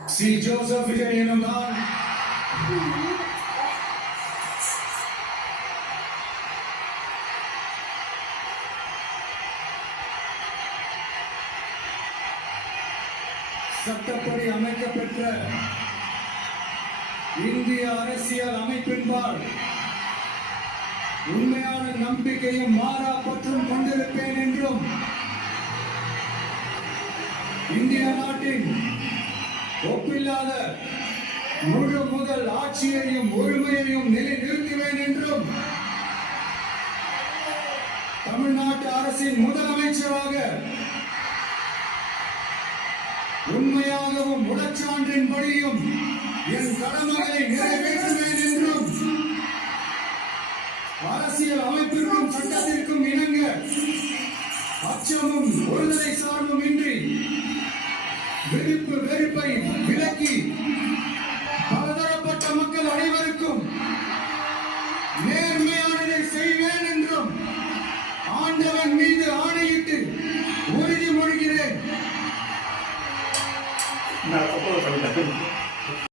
C Joseph Vijay எனும் நான் சட்டப்படி அமைக்கப்பெற்ற இந்திய அரசியல் அமைப்பின்பால் உண்மையான நம்பிக்கையும் மாறா பற்றும் கொண்டிருப்பேன் என்றும் இந்திய நாட்டின் ஒப்பில்லாத முழு முதல் ஆட்சியையும் ஒருமையையும் நிலைநிறுத்துவேன் என்றும் தமிழ்நாட்டு அரசின் முதலமைச்சராக உண்மையாகவும் உடற்சான்றின்படியும் என் கடமைகளை நிறைவேற்றுவேன் என்றும் அரசியல் அமைப்பிற்கும் சட்டத்திற்கும் இணங்க அச்சமும் ஒருதலை சார்பும் இன்றி விருப்பு வெறுப்பை விலக்கி பலதரப்பட்ட மக்கள் அனைவருக்கும் நேர்மையானதை செய்வேன் என்றும் ஆண்டவன் மீது ஆணையிட்டு உறுதிமொழிகிறேன்.